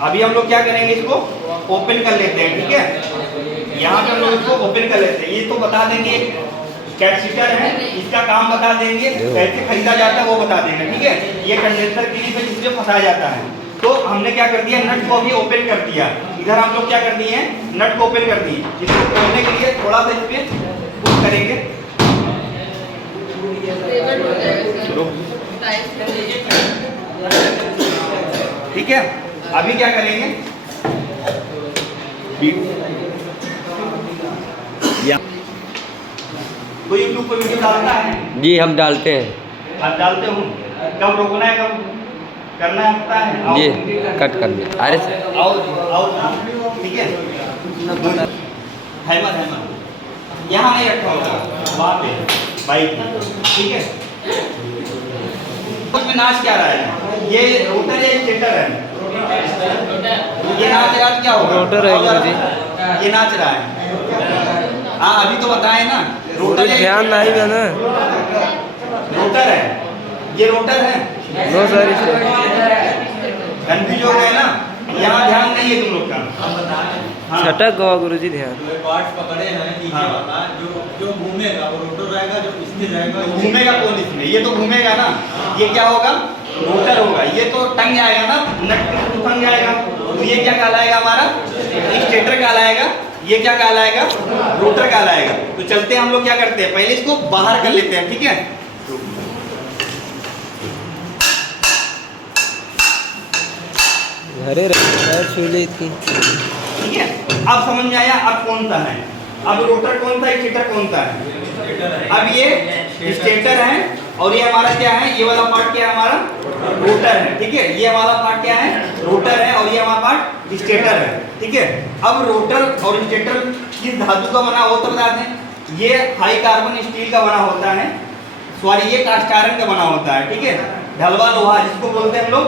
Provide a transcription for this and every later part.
अभी हम लोग क्या करेंगे, इसको ओपन कर लेते हैं, ठीक है। यहाँ पे हम लोग इसको ओपन कर लेते हैं। ये तो बता देंगे, कैपेसिटर है, इसका काम बता देंगे, कैसे खरीदा जाता है वो बता देंगे, ठीक है। ये कंडेंसर क्लिप है जिसमें फंसाया जाता है। तो हमने क्या कर दिया, नट को अभी ओपन कर दिया। इधर हम लोग क्या कर दिए हैं, नट को ओपन कर दिए। इसको खोलने के लिए थोड़ा सा इस पे पुश करेंगे, ठीक है। अभी क्या करेंगे, तो यूट्यूब पर वीडियो डालता है जी, हम डालते हैं। आप डालते हो, कब रोकना है कब करना है पता है। जी, कट कर दे। अरे ठीक है। हैमर यहाँ नहीं रखा होगा, वहाँ पे बाइक में, ठीक है। उसमें नाच क्या रहा है, ये रोटर या स्टेटर है, ये नाच रहा है, क्या होगा, रोटर है गुरुजी। ये नाच रहा है। हाँ अभी तो बताए ना, रोटर ध्यान नहीं है ना, रोटर है, ये रोटर है। नो सर, कंफ्यूज हो गए ना, यहाँ ध्यान नहीं है तुम लोग का। हाँ। छटक गवा गुरुजी, ध्यान। पार्ट्स पकड़े हैं नीचे वाला, जो घूमेगा वो रोटर रहेगा, जो स्थिर रहेगा घूमेगा कौन इसमें, ये तो घूमेगा ना, ये क्या होगा, रोटर होगा। ये तो टंग जाएगा ना, नट के टंग जाएगा, तो ये क्या कहलाएगा, हमारा स्टेटर कहलाएगा। ये क्या कहलाएगा, रोटर कहलाएगा। तो चलते हैं हम लोग क्या करते हैं, पहले इसको बाहर कर लेते हैं, ठीक है। घरे छू ली थी, ठीक है। अब समझ में आया, अब कौन सा है, अब रोटर कौन सा है, स्टेटर कौन सा है। अब ये स्टेटर है और ये हमारा क्या है, ये वाला पार्ट क्या है, हमारा रोटर है, ठीक है। ये वाला पार्ट क्या है, रोटर है, और ये हमारा पार्ट स्टेटर है, ठीक है। अब रोटर और स्टेटर किस धातु का बना हो तो बता दें। ये हाई कार्बन स्टील का बना होता है, सॉरी ये कास्ट आयरन का बना होता है, ठीक है। ढलवा लोहा जिसको बोलते हैं हम लोग,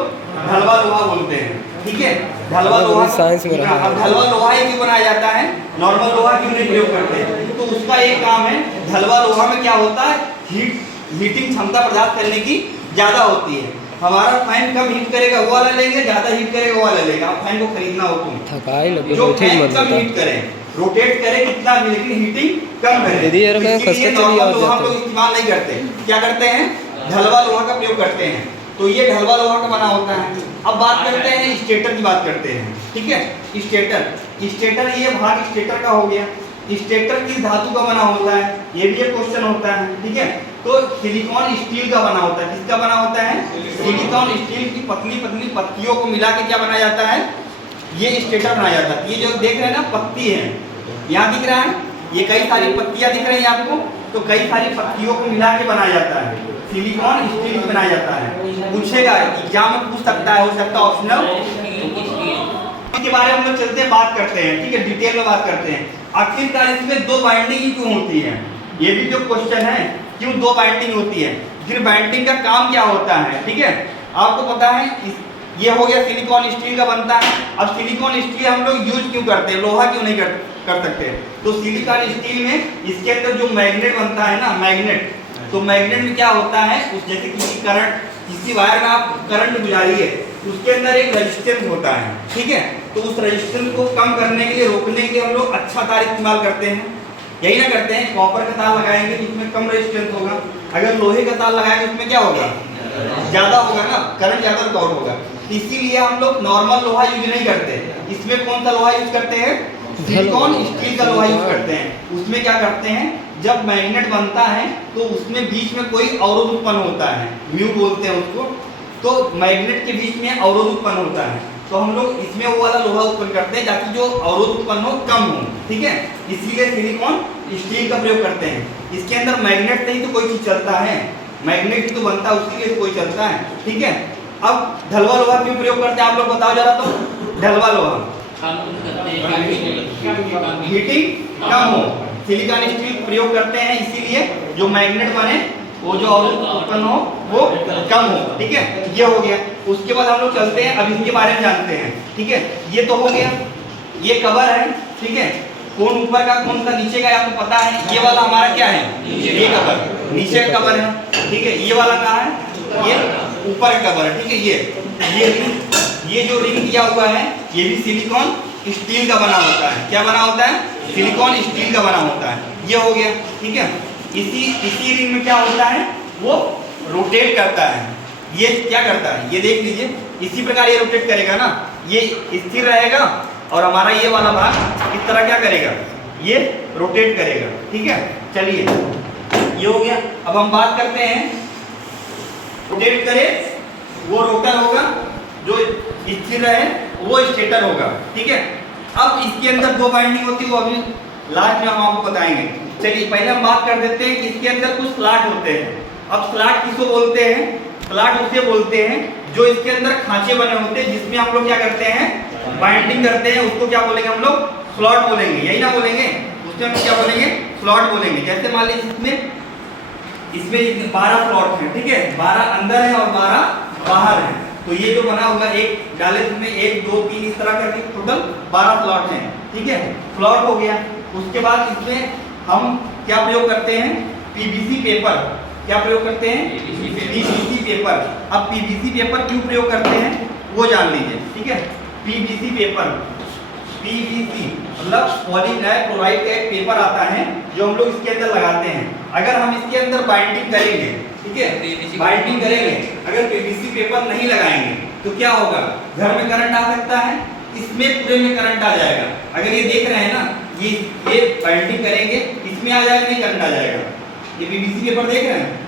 ढलवा लोहा बोलते हैं, ठीक है। ढलवा लोहा साइंस में रहा। अब ढलवा लोहा ही क्यों बनाया जाता है, नॉर्मल लोहा क्यों नहीं प्रयोग करते, तो उसका एक काम है। ढलवा लोहा में क्या होता है, हीटिंग क्षमता प्रदान करने की ज़्यादा होती है। हमारा फैन कम हीट करेगा वो वाला लेंगे, ज़्यादा हीट करेगा वो वाला लेंगे। आप फैन को खरीदना हो तुम, थकाई लगे, जो ठीक फैन मत कम बता। हीट करे, रोटेट करे कितना भी, लेकिन हीटिंग कम करे। दीदी यार कहीं इसके लिए खसखस चली नॉर्मल आवाज लोहा जाता हम है। लोग इस्तेमाल नहीं करते, क्या करते हैं, ढलवा लोहा का प्रयोग करते हैं। तो ये ढलवा लोहा का बना होता है। अब बात करते हैं स्टेटर की, बात करते हैं, ठीक है। स्टेटर ये भाग स्टेटर का हो गया। स्टेटर किस धातु का बना होता है, ये भी एक क्वेश्चन होता है, ठीक है। तो सिलिकॉन स्टील का बना होता है। किसका बना होता है, सिलिकॉन स्टील की पतली पतली पत्तियों को मिला के क्या बनाया जाता है, ये स्टेटर बनाया जाता है। ये जो देख रहे हैं ना पत्ती है, यहाँ दिख रहा है, ये कई सारी पत्तियां दिख रही हैं आपको, तो कई सारी पत्तियों को मिला के बनाया जाता है, सिलिकॉन स्टील बनाया जाता है। पूछेगा एग्जाम में, पूछ सकता है, हो सकता है ऑप्शनल। इसके बारे में हम लोग चलते हैं, बात करते हैं, ठीक है, डिटेल में बात करते हैं। आखिरकार इसमें दो बाइंडिंग क्यों होती है, ये भी जो क्वेश्चन है, क्यों दो बाइंडिंग होती है, फिर बाइंडिंग का काम क्या होता है, ठीक है। आपको पता है ये हो गया सिलिकॉन स्टील का बनता है। अब सिलिकॉन स्टील हम लोग यूज क्यों करते हैं, लोहा क्यों नहीं कर सकते, तो सिलिकॉन स्टील में इसके अंदर जो मैग्नेट बनता है ना, मैग्नेट, तो मैग्नेट में क्या होता है, उस जैसे किसी करंट, किसी वायर में आप करंट गुजारिए, उसके अंदर एक रेजिस्टेंस होता है, ठीक है। तो उस रेजिस्टेंस को कम करने के लिए, रोकने के लिए हम लोग अच्छा तार इस्तेमाल करते हैं, यही ना करते हैं। कॉपर का तार लगाएंगे तो उसमें कम रेजिस्टेंस होगा, अगर लोहे का तार लगाएंगे उसमें क्या होगा, ज़्यादा होगा ना, करंट ज़्यादा रिकॉर्ड होगा। इसीलिए हम लोग नॉर्मल लोहा यूज नहीं करते, इसमें कौन सा लोहा यूज करते हैं, सिलिकॉन स्टील का लोहा यूज करते हैं। उसमें क्या करते हैं, जब मैग्नेट बनता है तो उसमें बीच में कोई अवरोध उत्पन्न होता है, म्यू बोलते हैं उसको, तो मैग्नेट के बीच में अवरोध उत्पन्न होता है, तो हम लोग इसमें वो वाला लोहा उत्पन्न करते हैं ताकि जो अवरोध उत्पन्न हो कम हो, ठीक है। इसीलिए सिलिकॉन स्टील का प्रयोग करते हैं। इसके अंदर मैग्नेट नहीं तो कोई चीज चलता है, मैग्नेट ही तो बनता है, उसी के लिए कोई चलता है, ठीक है। अब ढलवा लोहा क्यों प्रयोग करते हैं, आप लोग बताओ जरा। तो ढलवा लोहा हीटिंग कम हो, सिलिकॉन स्टील प्रयोग करते हैं, इसीलिए जो मैग्नेट बने, वो जो अवरोध उत्पन्न हो वो कम हो, ठीक है। ये हो गया। उसके बाद हम लोग चलते हैं, अब इसके बारे में जानते हैं, ठीक है। ये तो हो गया, ये कवर है, ठीक है। कौन ऊपर का कौन सा नीचे का आपको पता है। ये वाला हमारा क्या है, ये कवर नीचे का कवर है, ठीक है। ये वाला कहाँ है, ये ऊपर का कवर है, ठीक है। ये जो रिंग दिया हुआ है ये भी सिलिकॉन स्टील का बना होता है। क्या बना होता है? सिलिकॉन स्टील का बना होता है। ये हो गया, ठीक है। इसी रिंग में क्या होता है, वो रोटेट करता है। ये क्या करता है, ये देख लीजिए, इसी प्रकार ये रोटेट करेगा ना, ये स्थिर रहेगा और हमारा ये वाला भाग इस तरह क्या करेगा, ये रोटेट करेगा, ठीक है। चलिए ये हो गया। अब हम बात करते हैं, रोटेट करे वो रोटर होगा, जो स्थिर रहे वो स्टेटर होगा, ठीक है। अब इसके अंदर दो वाइंडिंग होती है, वो अभी लास्ट में हम आपको बताएंगे। चलिए पहले हम बात कर देते हैं कि इसके अंदर कुछ स्लॉट होते हैं। अब स्लॉट किसको बोलते हैं? स्लॉट उसे बोलते हैं जो इसके अंदर खांचे बने होते हैं, जिसमें हम लोग क्या करते हैं, बाइंडिंग करते हैं। उसको क्या बोलेंगे हम लोग? स्लॉट बोलेंगे, यही ना बोलेंगे? उसमें हम क्या बोलेंगे? स्लॉट बोलेंगे। जैसे मान लीजिए इसमें 12 स्लॉट हैं, ठीक है, 12 अंदर है और 12 बाहर है। तो ये जो बना हुआ एक डाले इसमें 1 2 3 इस तरह करके टोटल 12 स्लॉट हैं, ठीक है। स्लॉट हो गया। उसके बाद इसमें हम क्या प्रयोग करते हैं? PVC paper. क्या प्रयोग करते हैं? PVC paper. अब पीवीसी पेपर क्यों प्रयोग करते हैं वो जान लीजिए, ठीक है। पीवीसी पेपर, पीवीसी मतलब पॉलीविनाइल क्लोराइड का एक पेपर आता है जो हम लोग इसके अंदर लगाते हैं। अगर हम इसके अंदर बाइंडिंग करेंगे, ठीक है, बाइंडिंग करेंगे, अगर पीवीसी पेपर नहीं लगाएंगे तो क्या होगा, घर में करंट आ सकता है, इसमें पूरे में करंट आ जाएगा। अगर ये देख रहे हैं ना, ये बाइंडिंग करेंगे, इसमें आ जाएगा, नहीं करंट आ जाएगा। ये पीवीसी पेपर देख रहे हैं,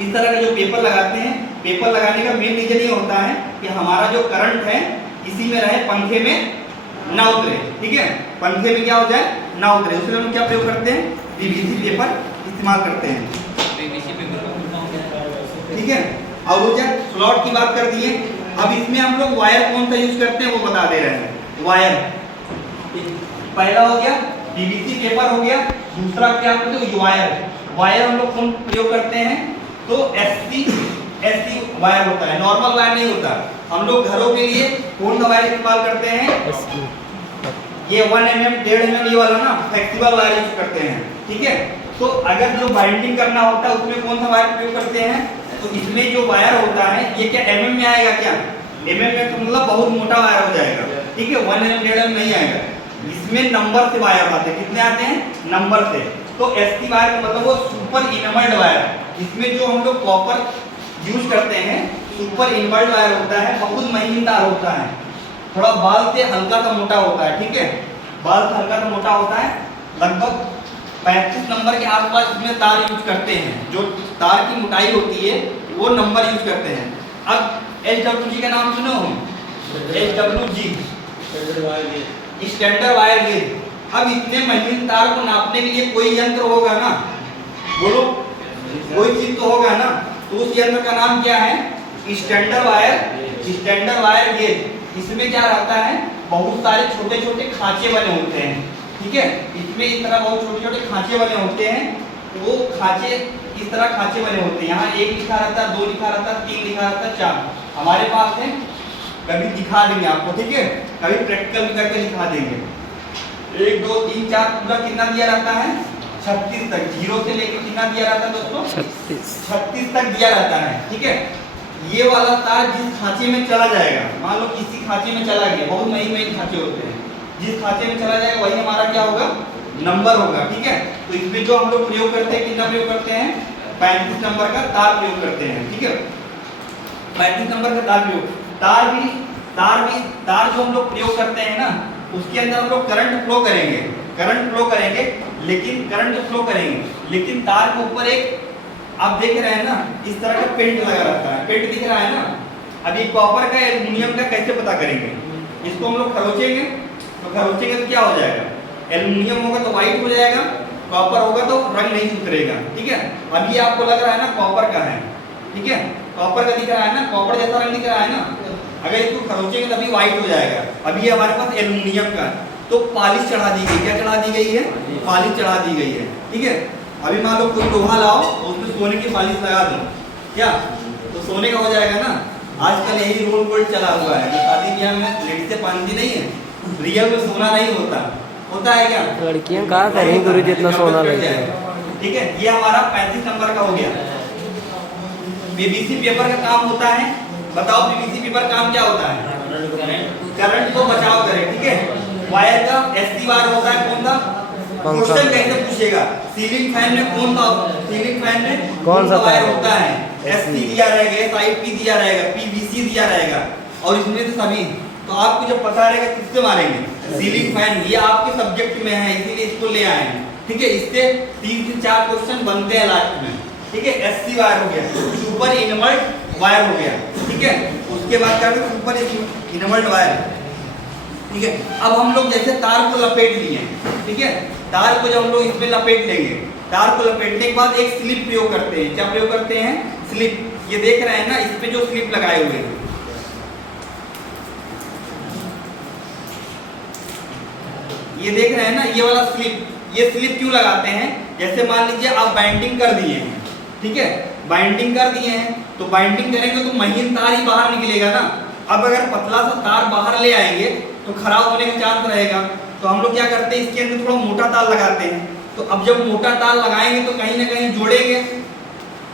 इस तरह के जो पेपर लगाते हैं, पेपर लगाने का मेन रीजन ये होता है कि हमारा जो करंट है इसी में रहे, पंखे में ना उतरे, ठीक है, पंखे में क्या हो जाए, ना उतरे। उसके लिए हम क्या प्रयोग करते हैं? पीवीसी पेपर इस्तेमाल करते हैं, ठीक है। और वो जब स्लॉट की बात कर दिए, अब इसमें हम लोग वायर कौन सा यूज करते हैं वो बता दे रहे हैं। वायर पहला हो गया, पीवीसी पेपर हो गया। दूसरा क्या करते हो? वायर। वायर हम लोग कौन प्रयोग करते हैं? तो एससी वायर होता है, नॉर्मल वायर नहीं होता। हम लोग घरों के लिए कौन सा वायर इस्तेमाल करते हैं? ये 1 mm 1.5 mm ये वाला ना फ्लेक्सिबल वायर यूज करते हैं, ठीक है। तो अगर जो बाइंडिंग करना होता है उसमें कौन सा वायर प्रयोग करते हैं? तो इसमें जो वायर होता है ये क्या mm में आएगा? क्या mm में? तो मतलब बहुत मोटा वायर हो जाएगा, ठीक है, 1 mm 1.5 mm नहीं आएगा। इसमें नंबर से वायर आते हैं। कितने आते हैं? नंबर से। तो एसटी वायर का मतलब वो सुपर इनवर्ल्ड वायर। इसमें जो हम लोग कॉपर यूज करते हैं सुपर इनवर्ल्ड वायर होता है, बहुत महीन तार होता है, थोड़ा बाल से हल्का सा मोटा होता है, ठीक है, बाल से हल्का सा मोटा होता है। लगभग 35 नंबर के आसपास इसमें तार यूज करते हैं। जो तार की मोटाई होती है वो नंबर यूज करते हैं। अब HWG का नाम सुनो हो? HWG standard wire gauge. अब इतने महीन तार को नापने के लिए कोई यंत्र होगा ना, बोलो, कोई चीज तो होगा ना। तो उस यंत्र का नाम क्या है? Standard wire gauge. इसमें क्या रहता है? बहुत सारे छोटे छोटे खांचे बने होते हैं, ठीक है। इसमें इस तरह बहुत छोटे छोटे खांचे बने होते हैं। वो खांचे इस तरह खांचे बने होते हैं। यहाँ 1 लिखा रहता है, 2 लिखा रहता है, 3 लिखा रहता है, 4 हमारे पास है। कभी दिखा देंगे आपको, ठीक है, कभी प्रैक्टिकल भी करके दिखा देंगे। 1 2 3 4 पूरा कितना दिया रहता है? 36 तक। 0 से लेकर कितना दिया रहता है दोस्तों? 36 तक दिया रहता है, ठीक है। ये वाला तार जिस खांचे में चला जाएगा, मान लो किसी खांचे में चला गया, बहुत महीन खांचे होते हैं, जिस खांचे में चला जाएगा वही हमारा क्या होगा? नंबर होगा, ठीक है। तो इसमें जो हम लोग प्रयोग करते हैं, कितना प्रयोग करते हैं? 35 नंबर का तार प्रयोग करते हैं, ठीक है, 35 नंबर का तार प्रयोग। तार जो हम लोग प्रयोग करते हैं ना, उसके अंदर हम लोग करंट फ्लो करेंगे, लेकिन करंट फ्लो करेंगे, लेकिन तार के ऊपर एक आप देख रहे हैं ना, इस तरह का पेंट लगा रहता है, पेंट दिख रहा है ना। अभी कॉपर का एल्युमिनियम का कैसे पता करेंगे? इसको हम लोग खरोचेंगे, तो क्या हो जाएगा? एल्युमिनियम होगा तो व्हाइट हो जाएगा, कॉपर होगा तो रंग नहीं उतरेगा, ठीक है। अभी आपको लग रहा है ना कॉपर का है, ठीक है, कॉपर का दिख रहा है ना, कॉपर जैसा रंग दिख रहा है ना। अगर इसको खरोचेंगे तभी व्हाइट हो जाएगा। अभी हमारे पास एल्युमिनियम का, तो पॉलिश चढ़ा दी गई। क्या चढ़ा दी गई है? पॉलिश चढ़ा दी गई है, ठीक है। अभी मान लो कोई लोहा लाओ और उसमें सोने की पॉलिश लगा दो, क्या तो सोने का हो जाएगा ना। आजकल यही रोल गोल्ड चला हुआ है, जो शादी ब्याह में लेडीजें पहनती नहीं है, रियल में सोना नहीं होता है क्या? लड़कियां कहाँ करेंगी गुरु जितना सोना लगता है, ठीक है। ये हमारा 35 नंबर का हो गया। पीवीसी पेपर का काम होता है बताओ पीवीसी पेपर काम क्या होता है? करंट को बचाव करे, ठीक है। वायर का एसटी वायर होता है कौन सा? क्वेश्चन कैसे पूछेगा? सीलिंग फैन में कौन सा वायर होता है? एसटी दिया रहेगा, एसआईपी दिया रहेगा, पीवीसी दिया रहेगा, और इसमें से सभी तो आपको जब पता रहेगा किससे मारेंगे? Ceiling fan. ये आपके सब्जेक्ट में है इसीलिए इसको ले आए हैं, ठीक है। इससे 3 से 4 क्वेश्चन बनते हैं लास्ट में, ठीक है। एससी वायर हो गया, सुपर इनवर्ट वायर हो गया, ठीक है। उसके बाद क्या होगा? सुपर इनवर्ट वायर, ठीक है। अब हम लोग जैसे तार को लपेट लिए, ठीक है। तार को जब हम लोग इसमें लपेट लेंगे, तार को लपेटने के बाद एक स्लिप प्रयोग करते हैं। क्या प्रयोग करते हैं? स्लिप। ये देख रहे हैं ना, इस पे जो स्लिप लगाए हुए हैं, ये देख रहे हैं ना, ये वाला स्लिप। ये स्लिप क्यों लगाते हैं? जैसे मान लीजिए आप बाइंडिंग कर दिए हैं, ठीक है। बाइंडिंग कर दिए हैं तो बाइंडिंग करेंगे तो महीन तार ही बाहर निकलेगा ना। अब अगर पतला सा तार बाहर ले आएंगे तो खराब होने का चांस रहेगा। तो हम लोग क्या करते हैं? इसके अंदर थोड़ा मोटा तार लगाते हैं। तो अब जब मोटा तार लगाएंगे तो कहीं ना कहीं जोड़ेंगे,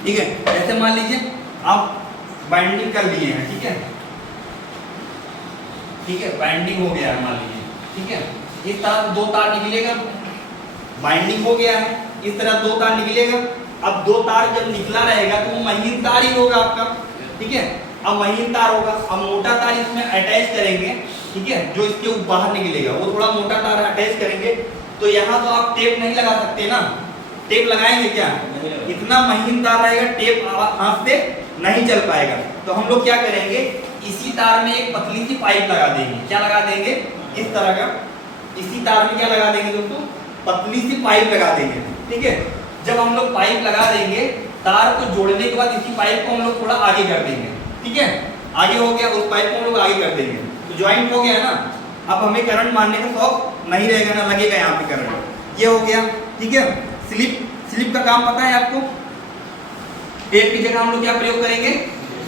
ठीक है। जैसे मान लीजिए आप बाइंडिंग कर लिए हैं, ठीक है, ठीक है। बाइंडिंग हो गया मान लीजिए, ठीक है। इस तरह 2 तार निकलेगा, बाइंडिंग हो गया है। इस तरह 2 तार निकलेगा। अब 2 तार जब निकला रहेगा तो वो महीन तार ही होगा आपका, ठीक है। अब महीन तार होगा, अब मोटा तार इसमें अटैच करेंगे, ठीक है। जो इसके बाहर निकलेगा वो थोड़ा मोटा तार अटैच करेंगे। तो यहाँ तो आप टेप नहीं लगा सकते ना, टेप लगाएंगे क्या? इतना महीन तार रहेगा, टेप हाथ से नहीं चल पाएगा। तो हम लोग क्या करेंगे? इसी तार में एक पतली सी पाइप लगा देंगे। क्या लगा देंगे? इस तरह का। इसी तार में क्या लगा देंगे दोस्तों? पतली सी पाइप लगा देंगे, ठीक है। जब हम लोग पाइप लगा देंगे, तार को जोड़ने के बाद इसी पाइप को हम लोग थोड़ा आगे कर देंगे, ठीक है। आगे हो गया, उस पाइप को हम लोग आगे कर देंगे तो ज्वाइंट हो गया ना। अब हमें करंट मारने का शौक नहीं रहेगा ना, लगेगा यहाँ पे करंट। ये हो गया, ठीक है। स्लिप का काम पता है आपको? टेप की जगह हम लोग क्या प्रयोग करेंगे?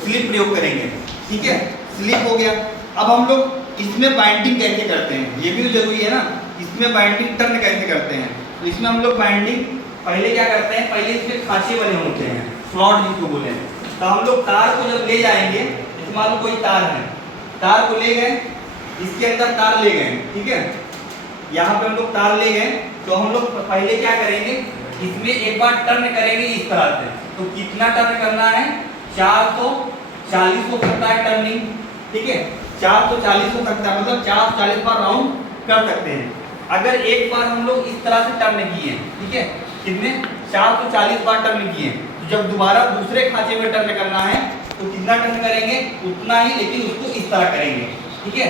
स्लिप प्रयोग करेंगे, ठीक है। स्लिप हो गया। अब हम लोग इसमें बाइंडिंग कैसे करते हैं ये भी तो जरूरी है ना। इसमें बाइंडिंग टर्न कैसे करते हैं? तो इसमें हम लोग बाइंडिंग पहले क्या करते हैं? पहले इसमें खांचे बने होते हैं, स्लॉट जिसको बोले हैं। तो हम लोग तार को जब ले जाएंगे, जैसे मान लो कोई तार है, तार को ले गए, इसके अंदर तार ले गए, ठीक है। यहाँ पे हम लोग तार ले गए तो हम लोग पहले क्या करेंगे? इसमें एक बार टर्न करेंगे इस तरह से। तो कितना टर्न करना है? 440 हो सकता है टर्निंग, ठीक है। 440 हो सकता है, मतलब 440 बार राउंड कर सकते हैं। अगर एक बार हम लोग इस तरह से टर्न किए, ठीक है, कितने? 440 बार टर्न किए, तो जब दोबारा दूसरे खांचे में टर्न करना है तो कितना टर्न करेंगे? उतना ही, लेकिन उसको इस तरह करेंगे, ठीक है।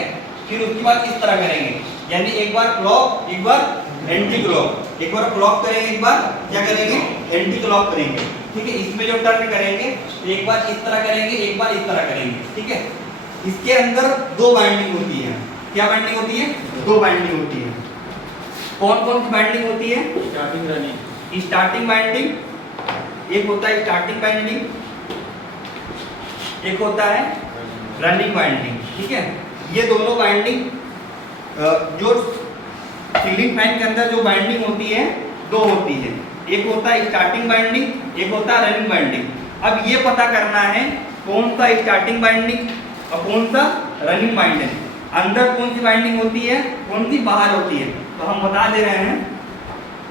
फिर उसके बाद इस तरह करेंगे, यानी एक बार क्लॉक, एक बार एंटी क्लॉक। एक बार क्लॉक करेंगे, एक बार क्या करेंगे? एंटी क्लॉक करेंगे, ठीक है। इसमें जो टर्न करेंगे एक बार इस तरह करेंगे, एक बार इस तरह करेंगे, ठीक है। इसके अंदर 2 बाइंडिंग होती है। क्या बाइंडिंग होती है? 2 बाइंडिंग होती है। कौन कौन सी बाइंडिंग होती है? स्टार्टिंग रनिंग, स्टार्टिंग बाइंडिंग एक होता है, स्टार्टिंग बाइंडिंग एक होता है, रनिंग बाइंडिंग, ठीक है। ये दोनों बाइंडिंग जो सीलिंग फैन के अंदर जो बाइंडिंग होती है 2 होती है। एक होता है स्टार्टिंग बाइंडिंग, एक होता है रनिंग बाइंडिंग। अब ये पता करना है कौन सा स्टार्टिंग बाइंडिंग और कौन सा रनिंग बाइंडिंग। अंदर कौन सी बाइंडिंग होती है, कौन सी बाहर होती है, तो हम बता दे रहे हैं।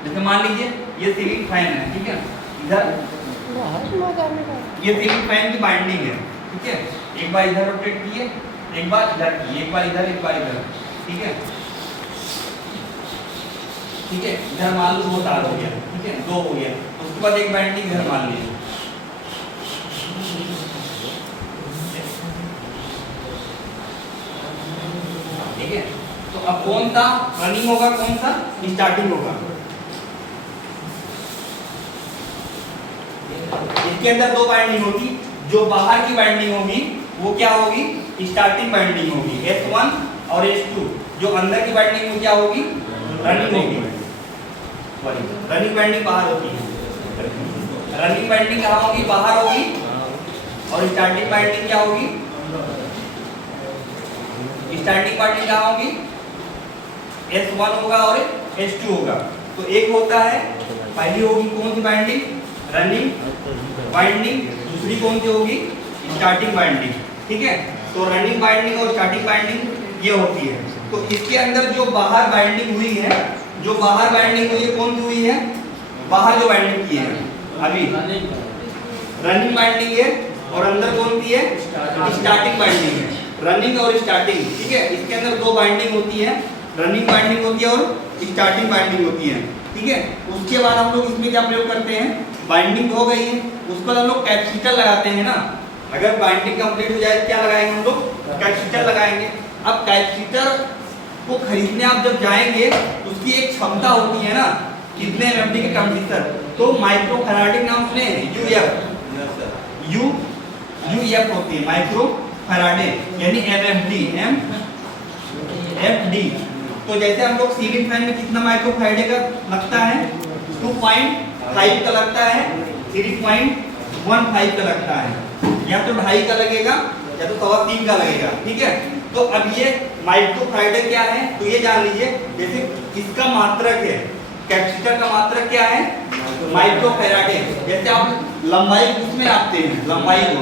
जैसे मान लीजिए ये सीलिंग फैन है, ठीक है। इधर ये सीलिंग फैन की बाइंडिंग है, ठीक है। एक बार इधर रोटेट किए, एक बार इधर किए, एक बार इधर, एक बार इधर, ठीक है, ठीक है। इधर मान लो 2 तार हो गया, ठीक है, 2 हो गया। उसके बाद एक बाइंडिंग इधर मान लीजिए, ठीक है। तो अब कौन सा रनिंग होगा, कौन सा स्टार्टिंग होगा? इसके अंदर 2 बाइंडिंग होगी। जो बाहर की बाइंडिंग होगी वो क्या होगी? स्टार्टिंग बाइंडिंग होगी, S1 और S2। जो अंदर की बाइंडिंग वो क्या होगी? रनिंग होगी। रनिंग बाइंडिंग बाहर होती है। रनिंग बाइंडिंग कहाँ होगी? बाहर होगी। और स्टार्टिंग बाइंडिंग क्या होगी? स्टार्टिंग बाइंडिंग कहाँ होगी? S1 होगा और S2 होगा। तो एक होता है, पहली होगी कौन सी बाइंडिंग? Running binding. दूसरी कौन सी होगी? स्टार्टिंग बाइंडिंग, ठीक है। तो रनिंग बाइंडिंग और स्टार्टिंग बाइंडिंग ये होती है। तो इसके अंदर जो बाहर बाइंडिंग हुई है, जो बाहर बाइंडिंग हुई है कौन सी हुई है, बाहर जो बाइंडिंग की है अभी रनिंग बाइंडिंग है, और अंदर कौन सी है, स्टार्टिंग बाइंडिंग है। रनिंग और स्टार्टिंग, ठीक है। इसके अंदर दो बाइंडिंग होती है, रनिंग बाइंडिंग होती है और स्टार्टिंग बाइंडिंग होती है, ठीक है। उसके बाद हम लोग इसमें क्या प्रयोग करते हैं, बाइंडिंग हो गई है, उसके बाद हम लोग कैपेसिटर लगाते हैं ना। अगर बाइंडिंग कंप्लीट हो जाए क्या लगाएंगे हम लोग, कैपेसिटर लगाएंगे। अब कैपेसिटर को खरीदने आप जब जाएंगे उसकी एक क्षमता होती है ना, कितने एमएमडी के कैपेसिटर, तो माइक्रो फैराडे नाम सुने यूएफ होती है, माइक्रो फैराडे यानी एमएफडी, एमएफडी। तो जैसे हम लोग सीलिंग फैन में कितना माइक्रो फैराडे का लगता है, 2.5 का लगता है, 3.15 का लगता है, या तो 2.5 का लगेगा या तो 3.25 का लगेगा, ठीक है। तो अब ये माइक्रो फैराडे क्या है, तो ये जान लीजिए। जैसे इसका मात्रक है, कैपेसिटर का मात्रक क्या है, माइक्रो फैराडे। जैसे आप लंबाई किसमें नापते हैं, लंबाई को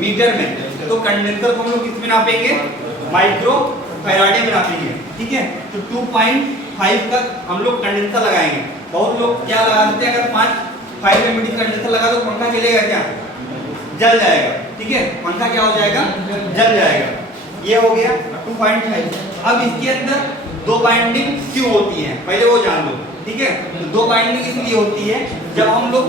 मीटर में, तो कंडेंसर को हम लोग किसमें नापेंगे, माइक्रो फैराडे में नापेंगे, ठीक है। तो 2.5 का हम लोग कंडेंसर लगाएंगे। बहुत लोग क्या लगा देते हैं, अगर 5 एमएमडी कंडेंसर लगा तो पंखा चलेगा क्या, जल जाएगा, ठीक है। पंखा क्या हो जाएगा, जल जाएगा। ये हो गया 2.5। अब इसके अंदर दो बाइंडिंग क्यों होती है, पहले वो जान लो, ठीक है। तो दो बाइंडिंग इसलिए होती है जब हम लोग,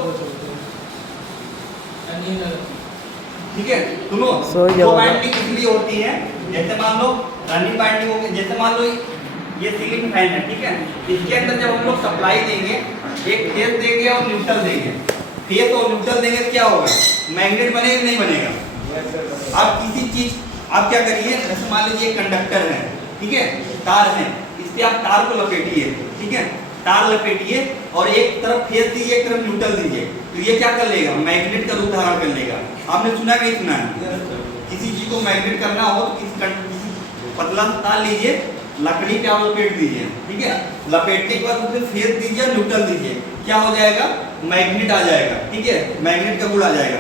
ठीक है, सुनो, दो बाइंडिंग इसलिए होती है, जैसे मान लो रनिंग बाइंडिंग हो गई, जैसे मान लो ये सीलिंग फैन है, ठीक है। इसके अंदर जब हम लोग सप्लाई देंगे, एक फेस देंगे और न्यूट्रल देंगे, फेस और न्यूट्रल देंगे तो क्या होगा, मैग्नेट बनेगा नहीं बनेगा। आप किसी चीज, आप क्या करिए, जैसे मान लीजिए कंडक्टर है, ठीक है, तार है, इस पे आप तार को लपेटिए, ठीक है, तार लपेटिए और एक तरफ फेस दीजिए, एक तरफ न्यूट्रल दीजिए, तो ये क्या कर लेगा, मैग्नेट का रूप धारण कर लेगा। आपने सुना नहीं सुना है, किसी चीज को मैग्नेट करना हो तो किसी पतला तार लीजिए, लकड़ी पे आप लपेट दीजिए, ठीक है, लपेटने के बाद उसमें फेस दीजिए, न्यूट्रल दीजिए, क्या हो जाएगा, मैग्नेट आ जाएगा, ठीक है, मैग्नेट का गुण आ जाएगा।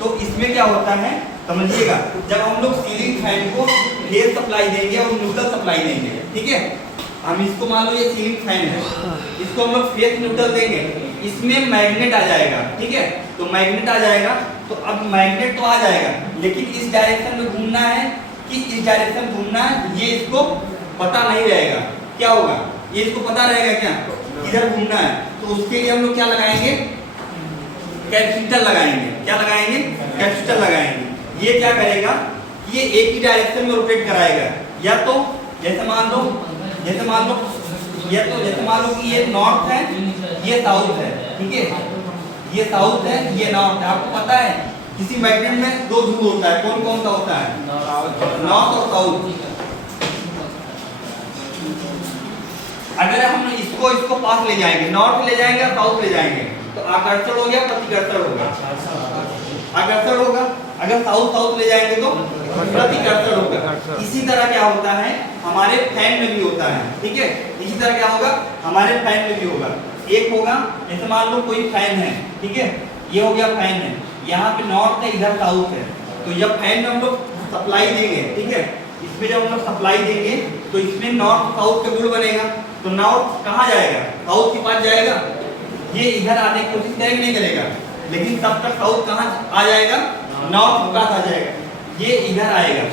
तो इसमें क्या होता है समझिएगा, जब हम लोग सीलिंग फैन को फेस सप्लाई देंगे और न्यूट्रल सप्लाई देंगे, ठीक है, हम इसको मान लो ये सीलिंग फैन है, इसको हम लोग फेस न्यूट्रल देंगे, इसमें मैग्नेट आ जाएगा, ठीक है। तो मैग्नेट आ जाएगा, तो अब मैग्नेट तो आ जाएगा, लेकिन इस डायरेक्शन में घूमना है कि इस डायरेक्शन घूमना है, ये इसको पता नहीं रहेगा। क्या होगा, ये इसको पता रहेगा क्या, इधर घूमना है, तो उसके लिए हम लोग क्या लगाएंगे, कैपेसिटर लगाएंगे। क्या लगाएंगे, कैपेसिटर लगाएंगे। ये क्या करेगा, ये एक ही डायरेक्शन में रोटेट कराएगा। या तो जैसे मान लो या तो जैसे मान लो कि ये नॉर्थ है, ये साउथ है, ठीक है, ये साउथ है, ये नॉर्थ है। आपको पता है किसी मैग्नेट में दो ध्रुव होता है, कौन कौन सा होता है, नॉर्थ और साउथ। अगर हम इसको पास ले जाएंगे, नॉर्थ ले जाएंगे और साउथ ले जाएंगे, तो आकर्षण हो गया, प्रतिकर्षण होगा, आकर्षण होगा। अगर साउथ ले जाएंगे तो प्रतिकर्षण होगा। इसी तरह क्या होता है हमारे फैन में भी होता है, ठीक है, इसी तरह क्या होगा हमारे फैन में भी होगा। एक होगा जैसे मान लो कोई फैन है, ठीक है, ये हो गया फैन है, यहाँ पे नॉर्थ है, इधर साउथ है। तो जब फैन में हम लोग सप्लाई देंगे, ठीक है, इसमें जब हम लोग सप्लाई देंगे तो इसमें नॉर्थ साउथ का गुण बनेगा। तो नॉर्थ कहाँ जाएगा, साउथ के पास जाएगा, ये इधर आने की कोशिश करेगा नहीं करेगा, लेकिन तब तक साउथ कहाँ आ जाएगा, नॉर्थ के पास आ जाएगा, ये इधर आएगा,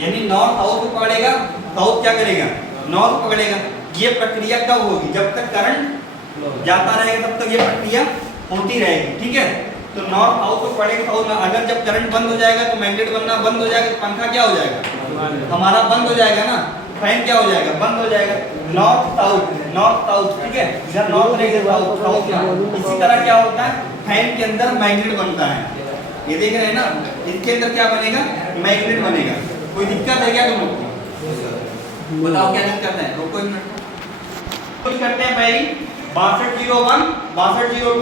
यानी नॉर्थ साउथ को पकड़ेगा, साउथ क्या करेगा, नॉर्थ पकड़ेगा। ये प्रक्रिया कब होगी, जब तक करंट जाता रहेगा तब तक ये प्रक्रिया होती रहेगी, ठीक है। तो नॉर्थ साउथ को पकड़ेगा, साउथ में अगर जब करंट बंद हो जाएगा तो मैग्नेट बनना बंद हो जाएगा, तो पंखा क्या हो जाएगा, हमारा बंद हो जाएगा ना, फैन क्या हो जाएगा, बंद हो जाएगा। नॉर्थ साउथ, ठीक है, इधर नॉर्थ रहेगा, साउथ। इसी तरह क्या होता है फैन के अंदर मैग्नेट बनता है, ये देख रहे हैं ना, इसके अंदर क्या बनेगा, मैग्नेट बनेगा। कोई दिक्कत है क्या तुम लोग को, बताओ क्या दिक्कत है, रुको एक मिनट। कुछ करते हैं बेयरिंग 6201 6202।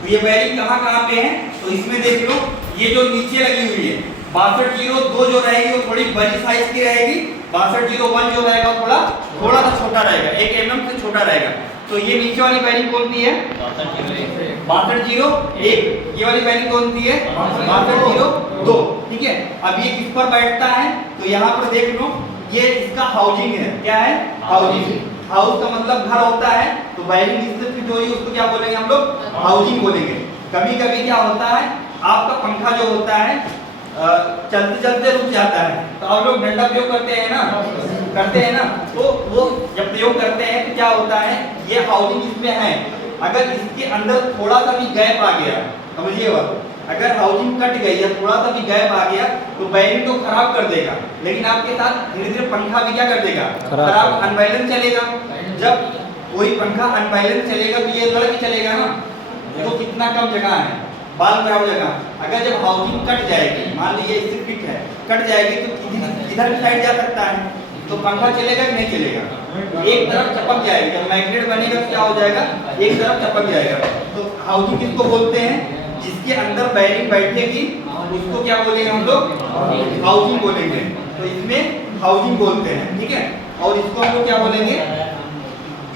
तो ये बेयरिंग कहाँ पे है, तो इसमें देख लो, ये जो नीचे लगी हुई है 6202 जो रहेगी वो थोड़ी बड़ी साइज की रहेगी, 6201 जो रहेगा थोड़ा सा छोटा रहेगा, 1 mm से छोटा रहेगा। तो ये नीचे वाली बेयरिंग कौन सी है, 6201 ये वाली वायरिंग कौन सी है 6202 ठीक है। अब ये किस पर बैठता है तो यहाँ पर देख लो ये इसका हाउसिंग है। क्या है हाउसिंग। हाउस का मतलब घर होता है तो वायरिंग इससे फिट हुई उसको क्या बोलेंगे हम लोग हाउसिंग बोलेंगे। कभी कभी क्या होता है आपका पंखा जो होता है चलते चलते रुक जाता है तो आप लोग डंडा प्रयोग करते हैं ना तो वो जब प्रयोग करते हैं तो क्या होता है ये हाउसिंग इसमें है। अगर इसके अंदर थोड़ा सा भी गैप आ गया समझिए अगर हाउसिंग कट गई या थोड़ा सा भी गैप आ गया तो वायरिंग तो खराब कर देगा लेकिन आपके साथ धीरे धीरे पंखा भी क्या कर देगा खराब अनबैलेंस चलेगा। जब कोई पंखा अनबैलेंस चलेगा तो ये लड़ के चलेगा ना तो कितना कम जगह है बाल बराबर जगह। अगर जब हाउसिंग कट जाएगी मान लीजिए इससे फिट है कट जाएगी तो इधर की साइड जा सकता है तो पंखा चलेगा कि नहीं चलेगा एक तरफ चपक जाएगा। जब मैग्नेट बनेगा तो क्या हो जाएगा एक तरफ चपक जाएगा। तो हाउसिंग किसको बोलते हैं जिसके अंदर वायरिंग बैठेगी उसको क्या बोलेंगे हम लोग हाउसिंग बोलेंगे। तो इसमें हाउसिंग बोलते हैं ठीक है। और इसको हम लोग क्या बोलेंगे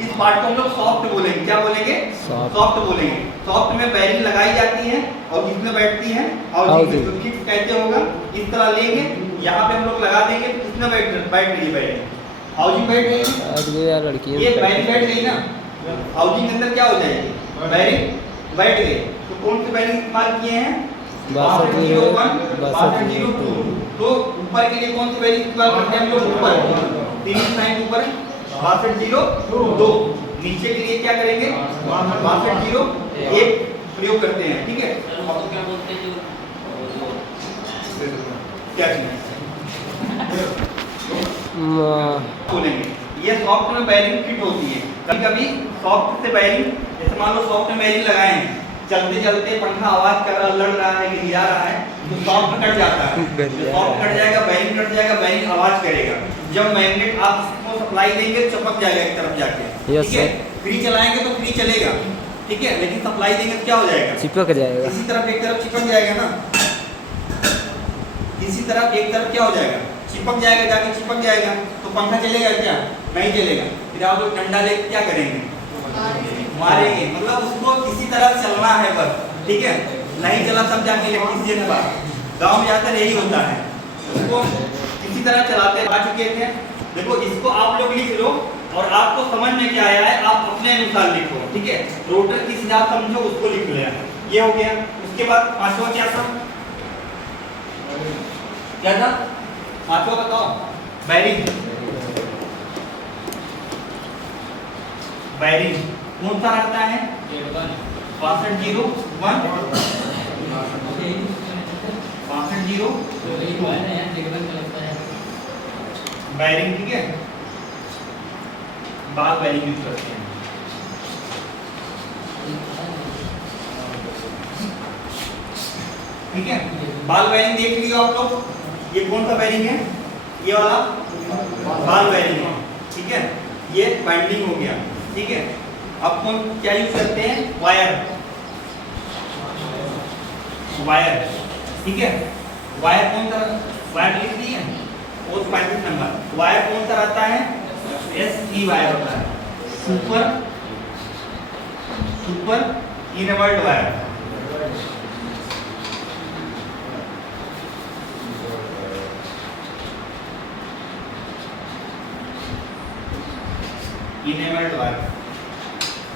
इस पार्ट को हम लोग सॉफ्ट बोलेंगे। क्या बोलेंगे सॉफ्ट बोलेंगे। सॉफ्ट में वायरिंग लगाई जाती है और किसमें बैठती है हाउसिंग। तो फिक्स कैसे होगा इस तरह लेंगे यहाँ पे हम लोग लगा देंगे तो किसमें बैठ रही है वायरिंग हाउसिंग बैठ गई ये वायरिंग बैठ गई ना। हाउसिंग के अंदर क्या हो जाएगी वायरिंग बैठ गई। तो कौन सी वायरिंग इस्तेमाल किए हैं 6201 6202। तो ऊपर के लिए कौन सी वायरिंग इस्तेमाल करते हैं हम लोग ऊपर 3 साइड ऊपर 6202। नीचे के लिए क्या करेंगे 6201 प्रयोग करते हैं ठीक है। क्या बोलते हैं क्या बोलेंगे ये सॉफ्ट में वायरिंग फिट होती है। कभी कभी सॉफ्ट से वायरिंग जैसे मान लो सॉफ्ट में वायरिंग लगाए हैं चलते चलते पंखा आवाज कर रहा लड़ रहा है गिरा रहा है तो सॉफ्ट कट जाता है। सॉफ्ट कट जाएगा वायरिंग कट जाएगा वायरिंग आवाज करेगा। जब मैग्नेट आप इसको सप्लाई देंगे चपक जाएगा एक तरफ जाके ठीक है। फ्री चलाएंगे तो फ्री चलेगा ठीक है लेकिन सप्लाई देंगे तो क्या हो जाएगा चिपक जाएगा। इसी तरफ एक तरफ चिपक जाएगा ना इसी तरफ एक तरफ क्या हो जाएगा चिपक जाएगा जाके चिपक जाएगा तो पंखा चलेगा क्या नहीं चलेगा। फिर आप लोग डंडा लेके क्या करेंगे मारेंगे मतलब उसको किसी तरह चलना है बस ठीक है। नहीं चला तब जाके इलेक्ट्रीशियन के पास गाँव में जाकर यही होता है उसको किसी तरह चलाते आ चुके थे। देखो इसको आप लोग लिख लो और आपको समझ में क्या आया है आप अपने अनुसार लिखो ठीक है। रोटर किस हिसाब समझो उसको लिख लो ये हो गया। उसके बाद पांचवा क्या था पांचवा बताओ वायरिंग। वायरिंग कौन सा रहता है 6201 6202 वायरिंग ठीक है। बाल वायरिंग यूज करते हैं ठीक है। बाल वायरिंग देख लियो आप लोग ये कौन सा वायरिंग है ये वाला बाल वायरिंग है ठीक है। ये बाइंडिंग हो गया ठीक है। अब कौन क्या यूज करते हैं वायर ठीक है। वायर कौन सा वायर लिख दिए वो 35 नंबर। वायर कौन सा रहता है SE वायर होता है super invert wire. Invert wire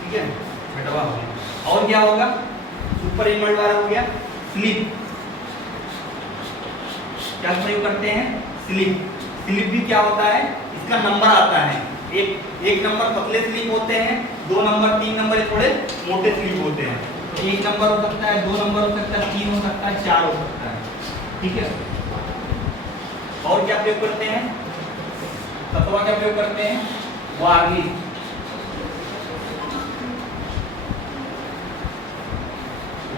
ठीक है घटवा हो गया। और क्या होगा सुपर इनवर्ट वायर हो गया। स्लिप क्या प्रयोग करते हैं स्लिप। स्लिप भी क्या होता है इसका नंबर आता है एक नंबर पतले स्लिप होते हैं 2 नंबर 3 नंबर थोड़े मोटे स्लिप होते हैं। तो 1 नंबर हो सकता है 2 नंबर हो सकता है 3 हो सकता है 4 हो सकता है ठीक है। और क्या प्रयोग करते हैं 7वां क्या प्रयोग करते हैं वार्निश।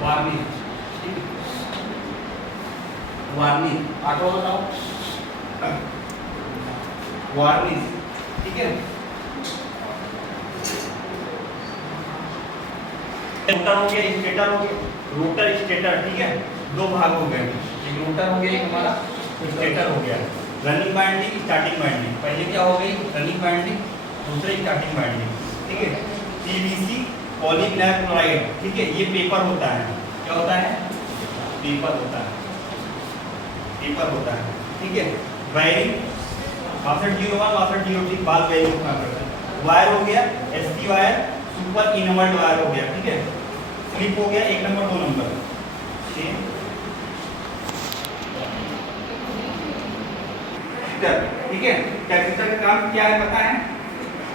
वार्निश वार्निश 8वां बताओ वार्निश ठीक है। रोटर हो गया स्टेटर हो गया रोटर स्टेटर ठीक है। 2 भाग हो गए एक रोटर हो गया एक हमारा स्टेटर हो गया। रनिंग वाइंडिंग स्टार्टिंग वाइंडिंग पहले क्या हो गई रनिंग वाइंडिंग दूसरे स्टार्टिंग वाइंडिंग ठीक है। PVC पॉलीविनाइल क्लोराइड, ठीक है, ये पेपर होता है। क्या होता है? पेपर होता है, पेपर होता है, ठीक है। वायरिंग 6201 6203 बाल वायरिंग का करता है। वायर हो गया SP wire, super invert wire हो गया, ठीक है। स्लिप हो गया 1 नंबर 2 नंबर, ठीक है। कैपेसिटर का काम क्या है पता है?